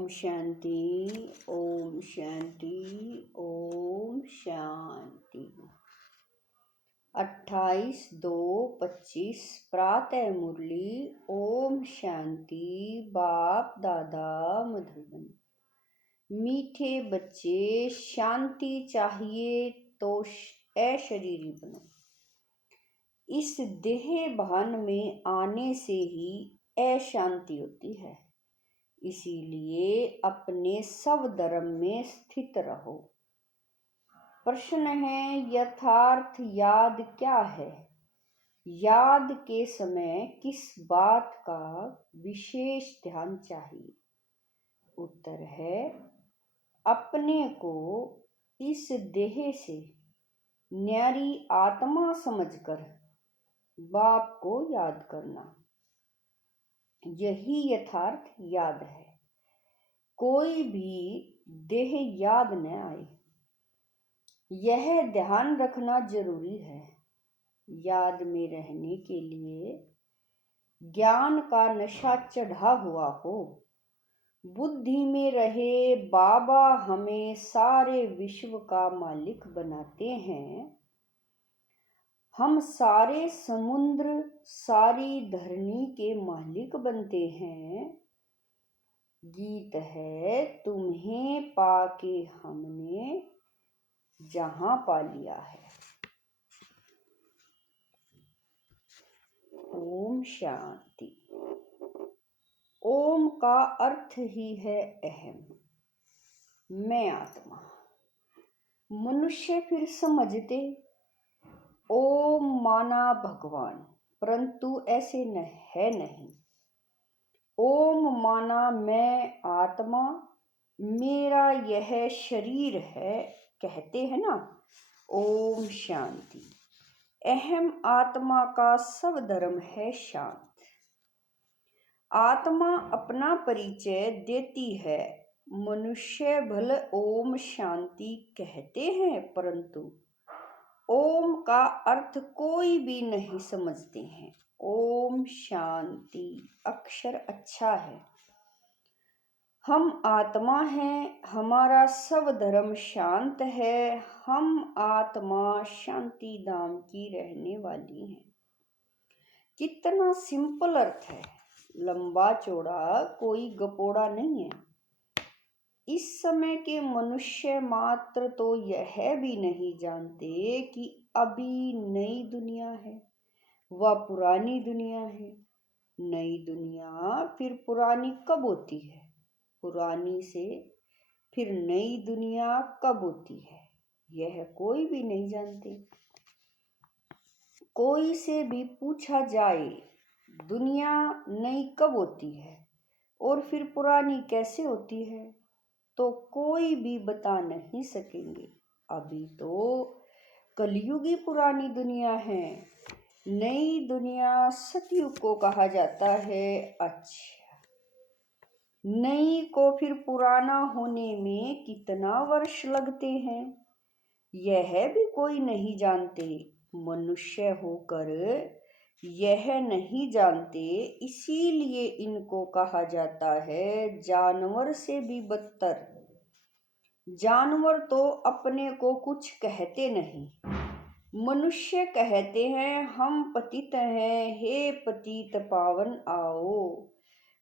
ओम शांति, ओम शांति, ओम शांति। 28/2/25 प्रातः मुरली। ओम शांति। बाप दादा मधुबन। मीठे बच्चे, शांति चाहिए तो अशरीरी बनो। इस देह भान में आने से ही अशांति होती है, इसीलिए अपने सब धर्म में स्थित रहो। प्रश्न है, यथार्थ याद क्या है? याद के समय किस बात का विशेष ध्यान चाहिए? उत्तर है, अपने को इस देह से न्यारी आत्मा समझकर बाप को याद करना, यही यथार्थ याद है। कोई भी देह याद न आए, यह ध्यान रखना जरूरी है। याद में रहने के लिए ज्ञान का नशा चढ़ा हुआ हो, बुद्धि में रहे बाबा हमें सारे विश्व का मालिक बनाते हैं। हम सारे समुद्र, सारी धरनी के मालिक बनते हैं। गीत है, तुम्हें पाके हमने जहां पा लिया है। ओम शांति। ओम का अर्थ ही है अहम, मैं आत्मा। मनुष्य फिर समझते ओम माना भगवान, परंतु ऐसे है नहीं। ओम माना मैं आत्मा, मेरा यह शरीर है, कहते हैं ना। ओम शांति। अहम आत्मा का सब धर्म है शांत। आत्मा अपना परिचय देती है। मनुष्य भले ओम शांति कहते हैं, परंतु ओम का अर्थ कोई भी नहीं समझते हैं। ओम शांति अक्षर अच्छा है। हम आत्मा हैं, हमारा सब धर्म शांत है। हम आत्मा शांति धाम की रहने वाली हैं। कितना सिंपल अर्थ है, लंबा चौड़ा कोई गपोड़ा नहीं है। इस समय के मनुष्य मात्र तो यह भी नहीं जानते कि अभी नई दुनिया है व पुरानी दुनिया है। नई दुनिया फिर पुरानी कब होती है? पुरानी से फिर नई दुनिया कब होती है, यह कोई भी नहीं जानते। कोई से भी पूछा जाए दुनिया नई कब होती है और फिर पुरानी कैसे होती है, तो कोई भी बता नहीं सकेंगे। अभी तो कलयुगी पुरानी दुनिया है। नई दुनिया सतयुग को कहा जाता है। अच्छा, नई को फिर पुराना होने में कितना वर्ष लगते हैं, यह भी कोई नहीं जानते। मनुष्य होकर यह नहीं जानते, इसीलिए इनको कहा जाता है जानवर से भी बदतर। जानवर तो अपने को कुछ कहते नहीं, मनुष्य कहते हैं हम पतित हैं, हे पतित पावन आओ,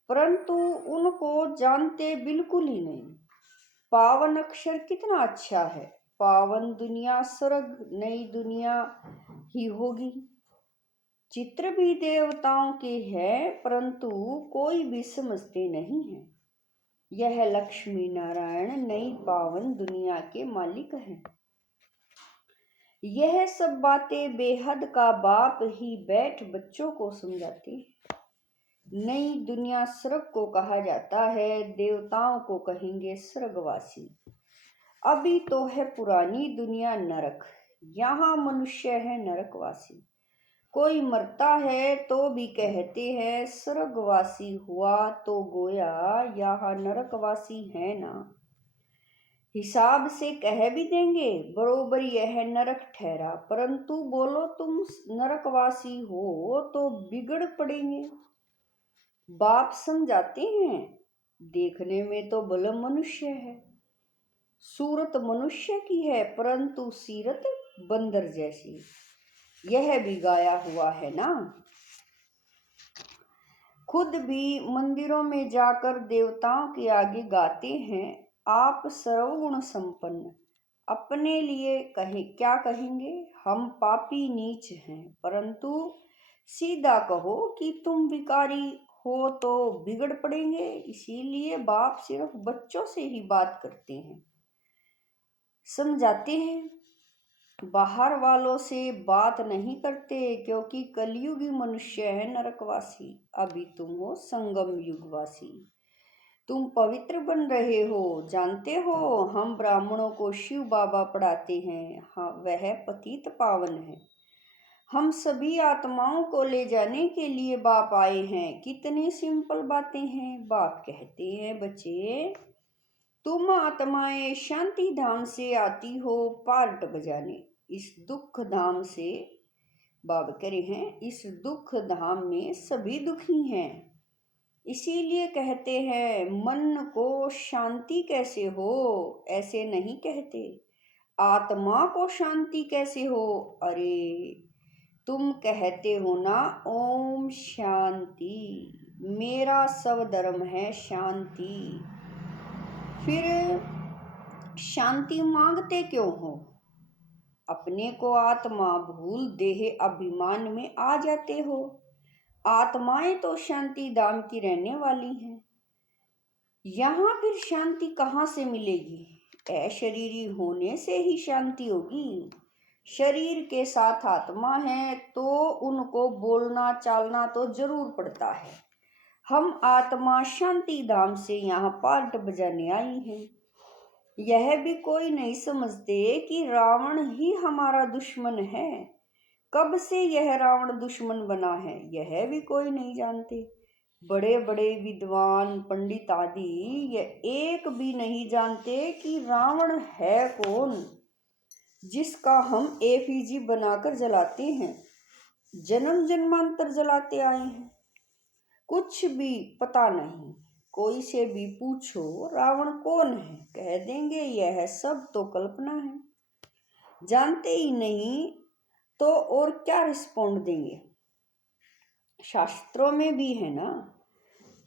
परंतु उनको जानते बिल्कुल ही नहीं। पावन अक्षर कितना अच्छा है। पावन दुनिया स्वर्ग, नई दुनिया ही होगी। चित्र भी देवताओं के हैं, परंतु कोई भी समझते नहीं है। यह लक्ष्मी नारायण नई पावन दुनिया के मालिक हैं। यह सब बातें बेहद का बाप ही बैठ बच्चों को समझाते हैं। नई दुनिया स्वर्ग को कहा जाता है, देवताओं को कहेंगे स्वर्गवासी। अभी तो है पुरानी दुनिया नरक, यहाँ मनुष्य है नरकवासी। कोई मरता है तो भी कहते हैं स्वर्गवासी हुआ, तो गोया यहाँ नरकवासी है ना। हिसाब से कह भी देंगे बरोबर यह नरक ठहरा, परंतु बोलो तुम नरकवासी हो तो बिगड़ पड़ेंगे। बाप समझाते हैं देखने में तो भला मनुष्य है, सूरत मनुष्य की है, परंतु सीरत बंदर जैसी। यह भी गाया हुआ है ना। खुद भी मंदिरों में जाकर देवताओं के आगे गाते हैं, आप सर्वगुण संपन्न। अपने लिए कहें क्या कहेंगे, हम पापी नीच हैं, परंतु सीधा कहो कि तुम विकारी हो तो बिगड़ पड़ेंगे। इसीलिए बाप सिर्फ बच्चों से ही बात करते हैं, समझाते हैं, बाहर वालों से बात नहीं करते, क्योंकि कलयुगी मनुष्य है नरकवासी, अभी तुम हो संगम युगवासी। तुम पवित्र बन रहे हो, जानते हो हम ब्राह्मणों को शिव बाबा पढ़ाते हैं, हाँ वह पतित पावन है। हम सभी आत्माओं को ले जाने के लिए बाप आए हैं। कितनी सिंपल बातें हैं। बाप कहते हैं, बच्चे तुम आत्माएं शांति धाम से आती हो पार्ट बजाने, इस दुख धाम से। बाबा कह रहे हैं, इस दुख धाम में सभी दुखी हैं, इसीलिए कहते हैं मन को शांति कैसे हो, ऐसे नहीं कहते आत्मा को शांति कैसे हो। अरे तुम कहते हो ना ओम शांति, मेरा सब धर्म है शांति, फिर शांति मांगते क्यों हो। अपने को आत्मा भूल देह अभिमान में आ जाते हो। आत्माएं तो शांति धाम की रहने वाली हैं, यहाँ फिर शांति कहाँ से मिलेगी। अशरीरी होने से ही शांति होगी। शरीर के साथ आत्मा है तो उनको बोलना चालना तो जरूर पड़ता है। हम आत्मा शांति धाम से यहाँ पार्ट बजाने आई हैं। यह भी कोई नहीं समझते कि रावण ही हमारा दुश्मन है। कब से यह रावण दुश्मन बना है, यह भी कोई नहीं जानते। बड़े बड़े विद्वान पंडित आदि यह एक भी नहीं जानते कि रावण है कौन, जिसका हम एफिजी बनाकर जलाते हैं, जन्म जन्मांतर जलाते आए हैं। कुछ भी पता नहीं। कोई से भी पूछो रावण कौन है, कह देंगे यह सब तो कल्पना है। जानते ही नहीं तो और क्या रिस्पॉन्ड देंगे। शास्त्रों में भी है ना,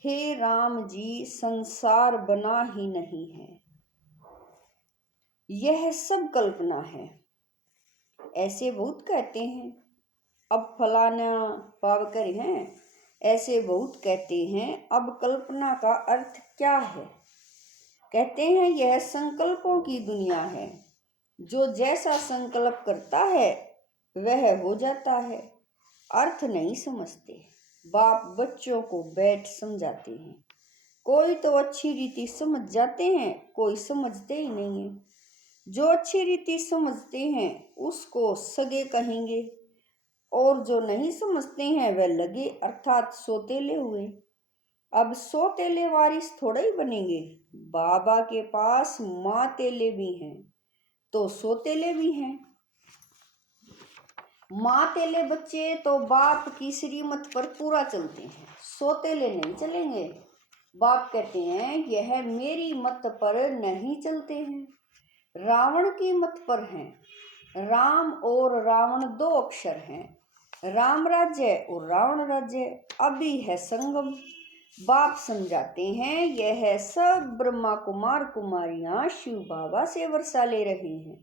हे राम जी संसार बना ही नहीं है, यह सब कल्पना है। ऐसे बहुत कहते हैं। अब फलाना पावकर हैं, ऐसे बहुत कहते हैं। अब कल्पना का अर्थ क्या है। कहते हैं यह संकल्पों की दुनिया है, जो जैसा संकल्प करता है वह हो जाता है। अर्थ नहीं समझते। बाप बच्चों को बैठ समझाते हैं। कोई तो अच्छी रीति समझ जाते हैं, कोई समझते ही नहीं है। जो अच्छी रीति समझते हैं उसको सगे कहेंगे, और जो नहीं समझते हैं वह लगे अर्थात सोतेले हुए। अब सोतेले वारिस थोड़े ही बनेंगे। बाबा के पास माँ तेले भी हैं तो सोतेले भी हैं। माँ तेले बच्चे तो बाप की श्रीमत पर पूरा चलते हैं, सोतेले नहीं चलेंगे। बाप कहते हैं यह मेरी मत पर नहीं चलते हैं, रावण की मत पर हैं। राम और रावण दो अक्षर हैं, राम राज्य और रावण राज्य। अभी है संगम। बाप समझाते हैं यह सब ब्रह्मा कुमार कुमारियां शिव बाबा से वर्षा ले रहे हैं।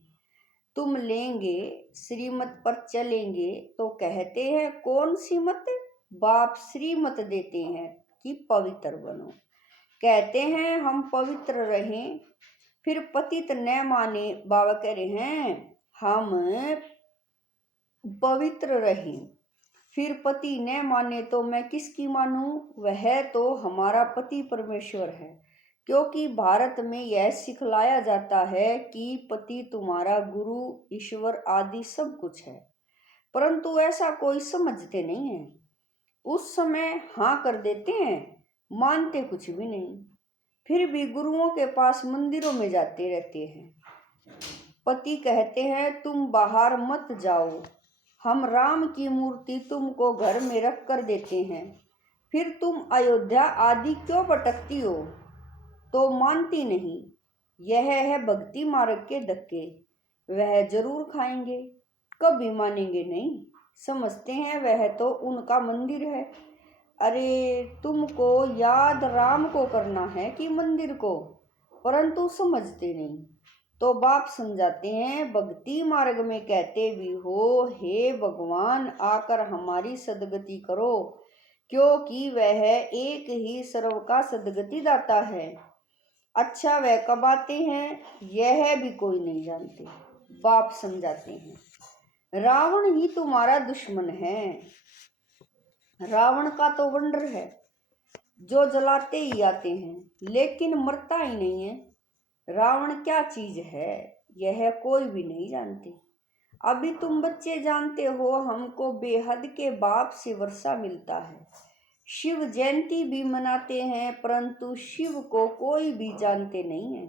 तुम लेंगे श्रीमत पर चलेंगे तो कहते हैं कौन सी मत। बाप श्रीमत देते हैं कि पवित्र बनो। कहते हैं हम पवित्र रहें, फिर पतित न माने। बाबा कह रहे हैं हम पवित्र रहें, फिर पति न माने तो मैं किसकी मानूं। वह तो हमारा पति परमेश्वर है, क्योंकि भारत में यह सिखलाया जाता है कि पति तुम्हारा गुरु ईश्वर आदि सब कुछ है, परंतु ऐसा कोई समझते नहीं है। उस समय हाँ कर देते हैं, मानते कुछ भी नहीं, फिर भी गुरुओं के पास मंदिरों में जाते रहते हैं। पति कहते हैं तुम बाहर मत जाओ, हम राम की मूर्ति तुमको घर में रख कर देते हैं, फिर तुम अयोध्या आदि क्यों भटकती हो। तो मानती नहीं। यह है भक्ति मार्ग के धक्के, वह जरूर खाएंगे, कभी मानेंगे नहीं। समझते हैं वह तो उनका मंदिर है। अरे तुमको याद राम को करना है कि मंदिर को, परंतु समझते नहीं। तो बाप समझाते हैं, भक्ति मार्ग में कहते भी हो, हे भगवान आकर हमारी सदगति करो, क्योंकि वह एक ही सर्व का सदगति दाता है। अच्छा वह कब आते हैं यह भी कोई नहीं जानते। बाप समझाते हैं, रावण ही तुम्हारा दुश्मन है। रावण का तो वंडर है, जो जलाते ही आते हैं, लेकिन मरता ही नहीं है। रावण क्या चीज है यह कोई भी नहीं जानते। अभी तुम बच्चे जानते हो, हमको बेहद के बाप से वर्षा मिलता है। शिव जयंती भी मनाते हैं, परंतु शिव को कोई भी जानते नहीं है।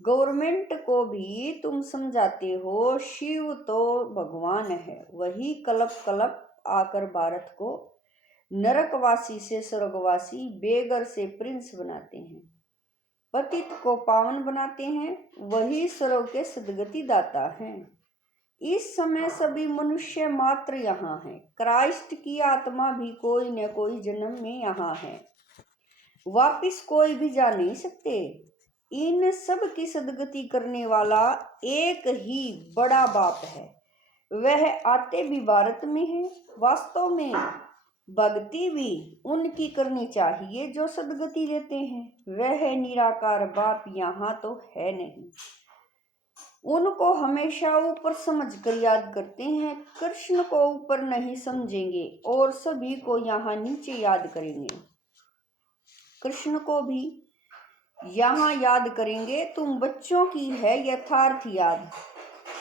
गवर्नमेंट को भी तुम समझाते हो, शिव तो भगवान है, वही कलप कलप आकर भारत को नरकवासी से स्वर्गवासी, बेगर से प्रिंस बनाते हैं, पतित को पावन बनाते हैं, वही सर्व के सदगति दाता हैं। इस समय सभी मनुष्य मात्र यहाँ है, क्राइस्ट की आत्मा भी कोई न कोई जन्म में यहाँ है, वापिस कोई भी जा नहीं सकते। इन सब की सदगति करने वाला एक ही बड़ा बाप है, वह आते भी भारत में है। वास्तव में भक्ति भी उनकी करनी चाहिए जो सदगति देते हैं। वह निराकार बाप यहाँ तो है नहीं, उनको हमेशा ऊपर समझकर याद करते हैं। कृष्ण को ऊपर नहीं समझेंगे और सभी को यहाँ नीचे याद करेंगे। कृष्ण को भी यहाँ याद करेंगे। तुम बच्चों की है यथार्थ याद,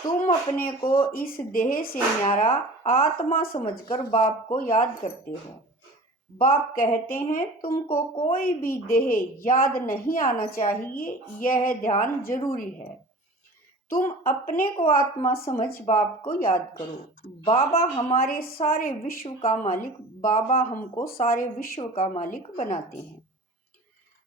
तुम अपने को इस देह से न्यारा आत्मा समझकर बाप को याद करते हो। बाप कहते हैं, तुमको कोई भी देह याद नहीं आना चाहिए, यह ध्यान जरूरी है। तुम अपने को आत्मा समझ बाप को याद करो। बाबा हमारे सारे विश्व का मालिक, बाबा हमको सारे विश्व का मालिक बनाते हैं।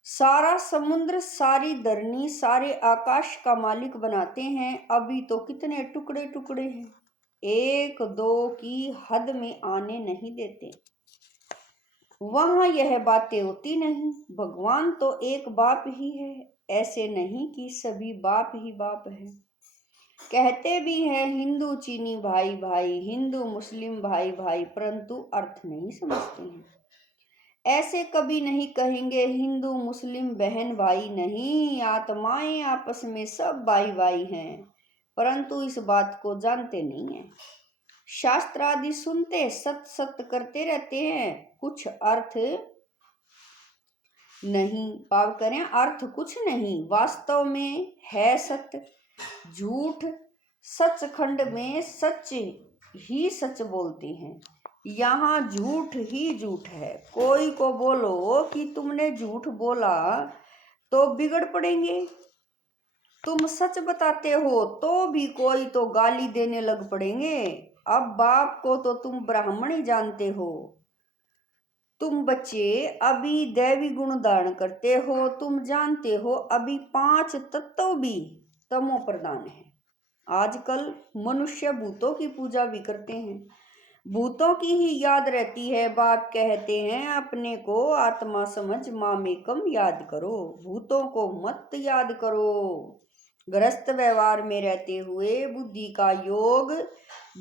सारा समुद्र, सारी धरनी, सारे आकाश का मालिक बनाते हैं। अभी तो कितने टुकड़े टुकड़े हैं, एक दो की हद में आने नहीं देते। वहां यह बातें होती नहीं। भगवान तो एक बाप ही है, ऐसे नहीं कि सभी बाप ही बाप है। कहते भी हैं हिंदू चीनी भाई भाई, हिंदू मुस्लिम भाई भाई, परंतु अर्थ नहीं समझते हैं। ऐसे कभी नहीं कहेंगे हिंदू मुस्लिम बहन भाई नहीं, आत्माएं आपस में सब भाई भाई हैं, परंतु इस बात को जानते नहीं हैं। शास्त्र आदि सुनते सत सत करते रहते हैं, कुछ अर्थ नहीं पाव करें, अर्थ कुछ नहीं, वास्तव में है सत्य झूठ। सचखंड में सच ही सच बोलते हैं, यहाँ झूठ ही झूठ है। कोई को बोलो कि तुमने झूठ बोला तो बिगड़ पड़ेंगे, तुम सच बताते हो तो भी कोई तो गाली देने लग पड़ेंगे। अब बाप को तो तुम ब्राह्मण ही जानते हो। तुम बच्चे अभी दैवी गुण धारण करते हो, तुम जानते हो अभी 5 तत्व भी तमो प्रधान है। आजकल मनुष्य भूतों की पूजा भी करते हैं, भूतों की ही याद रहती है। बाप कहते हैं, अपने को आत्मा समझ मामेकम याद करो, भूतों को मत याद करो। गृहस्थ व्यवहार में रहते हुए बुद्धि का योग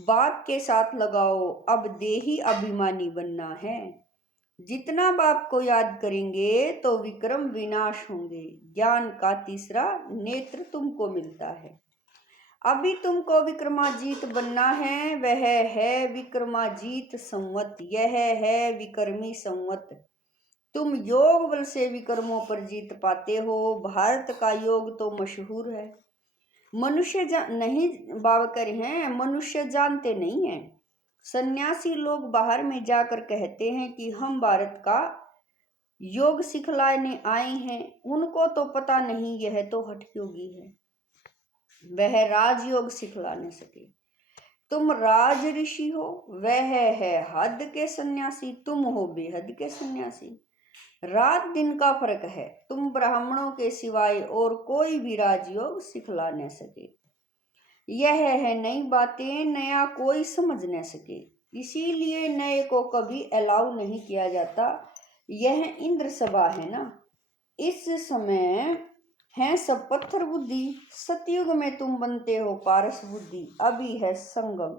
बाप के साथ लगाओ। अब देही अभिमानी बनना है। जितना बाप को याद करेंगे तो विक्रम विनाश होंगे। ज्ञान का तीसरा नेत्र तुमको मिलता है। अभी तुमको विक्रमाजीत बनना है, वह है विक्रमाजीत संवत, यह है विक्रमी संवत। तुम योग बल से विक्रमों पर जीत पाते हो। भारत का योग तो मशहूर है, मनुष्य नहीं बावकर हैं, मनुष्य जानते नहीं हैं। सन्यासी लोग बाहर में जाकर कहते हैं कि हम भारत का योग सिखलाने आए हैं, उनको तो पता नहीं यह तो हठ योगी है, वह राजयोग सिखलाने सके। तुम राज ऋषि हो, वह है हद के सन्यासी, तुम हो बेहद के सन्यासी। रात दिन का फर्क है। तुम ब्राह्मणों के सिवाय और कोई भी राजयोग सिखला न सके। यह है नई बातें, नया कोई समझ न सके। इसीलिए नए को कभी अलाउ नहीं किया जाता। यह इंद्र सभा है ना, इस समय है सब पत्थर बुद्धि। सतयुग में तुम बनते हो पारस बुद्धि। अभी है संगम।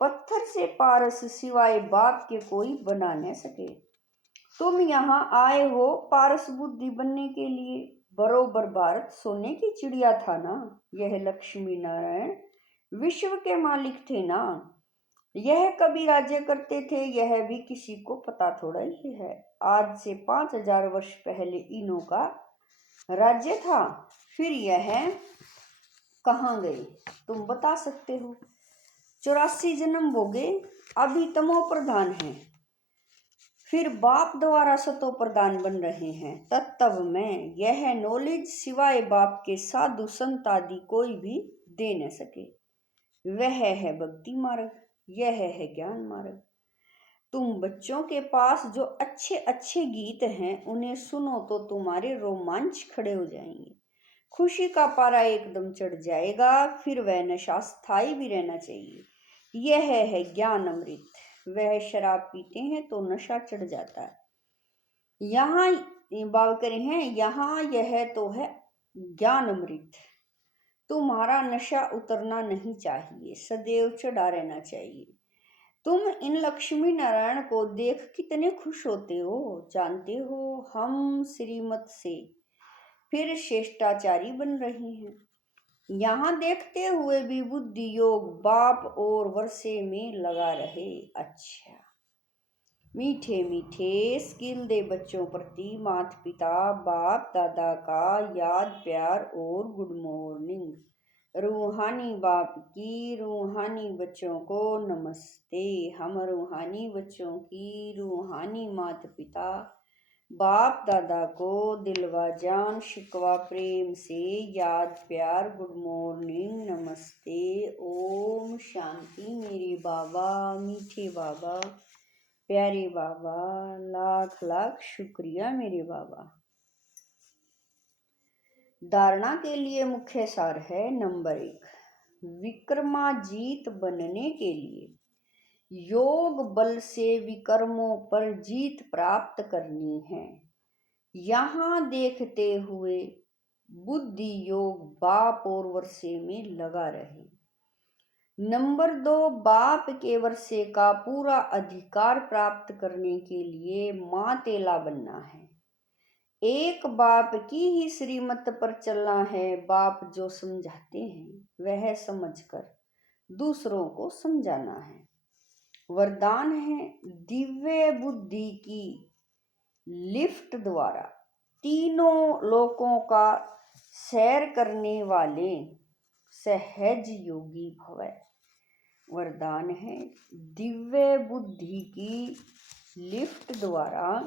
पत्थर से पारस सिवाय बाप के कोई बना न सके। तुम यहाँ आए हो पारस बुद्धि बनने के लिए। बरोबर भारत सोने की चिड़िया था ना। यह लक्ष्मी नारायण विश्व के मालिक थे ना। यह कभी राज्य करते थे, यह भी किसी को पता थोड़ा ही है। आज से 5000 वर्ष पहले इनों का राज्य था। फिर यह कहाँ गए तुम बता सकते हो? 84 जन्म हो गए, अभी तमो प्रधान है, फिर बाप द्वारा सतो प्रधान बन रहे हैं। तत्व में यह नॉलेज सिवाय बाप के साधु संत आदि कोई भी दे न सके। वह है भक्ति मार्ग, यह है ज्ञान मार्ग। तुम बच्चों के पास जो अच्छे अच्छे गीत हैं उन्हें सुनो तो तुम्हारे रोमांच खड़े हो जाएंगे। खुशी का पारा एकदम चढ़ जाएगा। फिर वह नशा स्थायी भी रहना चाहिए। यह है ज्ञान अमृत। वह शराब पीते हैं तो नशा चढ़ जाता है। यहाँ बावकरे हैं, यहाँ यह तो है ज्ञान अमृत। तुम्हारा नशा उतरना नहीं चाहिए, सदैव चढ़ा रहना चाहिए। तुम इन लक्ष्मी नारायण को देख कितने खुश होते हो। जानते हो हम श्रीमत से फिर श्रेष्ठाचारी बन रहे हैं। यहाँ देखते हुए भी बुद्धि योग बाप और वर्षे में लगा रहे। अच्छा, मीठे मीठे स्किल दे बच्चों प्रति माता पिता बाप दादा का याद प्यार और गुड मॉर्निंग। रूहानी बाप की रूहानी बच्चों को नमस्ते। हम रूहानी बच्चों की रूहानी माता पिता बाप दादा को दिलवा जान शिकवा प्रेम से याद प्यार गुड मॉर्निंग नमस्ते। ओम शांति। मेरे बाबा मीठे बाबा प्यारे बाबा, लाख लाख शुक्रिया मेरे बाबा। धारणा के लिए मुख्य सार है। नंबर 1, विक्रमाजीत बनने के लिए योग बल से विकर्मों पर जीत प्राप्त करनी है। यहाँ देखते हुए बुद्धि योग बाप और वर्षे में लगा रहे। नंबर 2, बाप के वर्षे का पूरा अधिकार प्राप्त करने के लिए माँ तेला बनना है। एक बाप की ही श्रीमत पर चलना है। बाप जो समझाते हैं वह समझकर दूसरों को समझाना है। वरदान है दिव्य बुद्धि की लिफ्ट द्वारा तीनों लोकों का सैर करने वाले सहज योगी भव। वरदान है दिव्य बुद्धि की लिफ्ट द्वारा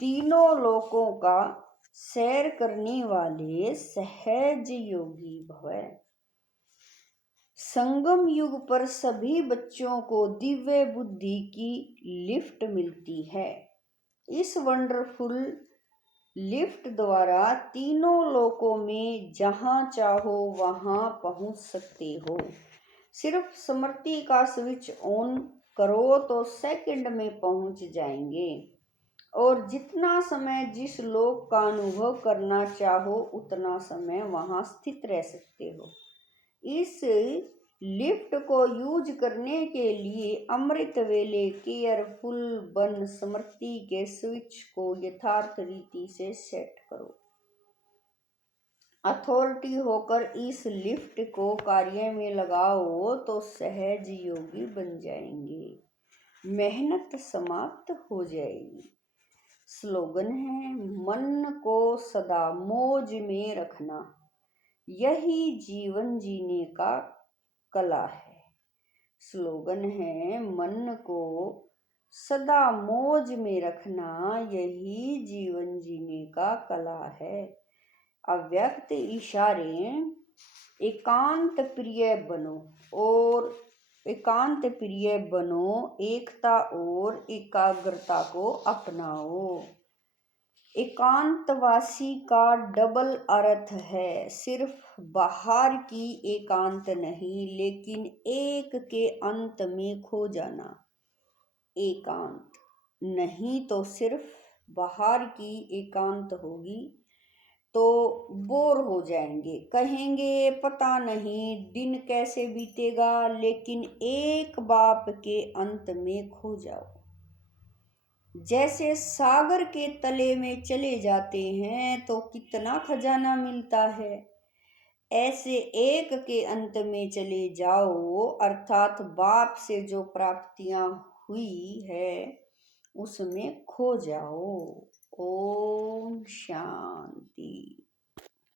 तीनों लोकों का सैर करने वाले सहज योगी भव। संगम युग पर सभी बच्चों को दिव्य बुद्धि की लिफ्ट मिलती है। इस वंडरफुल लिफ्ट द्वारा तीनों लोकों में जहां चाहो वहां पहुंच सकते हो। सिर्फ स्मृति का स्विच ऑन करो तो सेकंड में पहुंच जाएंगे। और जितना समय जिस लोक का अनुभव करना चाहो उतना समय वहां स्थित रह सकते हो। इस लिफ्ट को यूज करने के लिए अमृत वेले केयरफुल बन स्मृति के स्विच को यथार्थ रीति से सेट करो। अथॉरिटी होकर इस लिफ्ट को कार्य में लगाओ तो सहज योगी बन जाएंगे। मेहनत समाप्त हो जाएगी। स्लोगन है मन को सदा मौज में रखना, यही जीवन जीने का कला है। स्लोगन है मन को सदा मौज में रखना, यही जीवन जीने का कला है। अव्यक्त इशारे एकांत प्रिय बनो और एकांत प्रिय बनो, एकता और एकाग्रता को अपनाओ। एकांतवासी का डबल अर्थ है, सिर्फ बाहर की एकांत नहीं, लेकिन एक के अंत में खो जाना। एकांत नहीं तो सिर्फ बाहर की एकांत होगी तो बोर हो जाएंगे, कहेंगे पता नहीं दिन कैसे बीतेगा, लेकिन एक बाप के अंत में खो जाओ। जैसे सागर के तले में चले जाते हैं तो कितना खजाना मिलता है, ऐसे एक के अंत में चले जाओ, अर्थात बाप से जो प्राप्तियां हुई है उसमें खो जाओ। ओम शांति।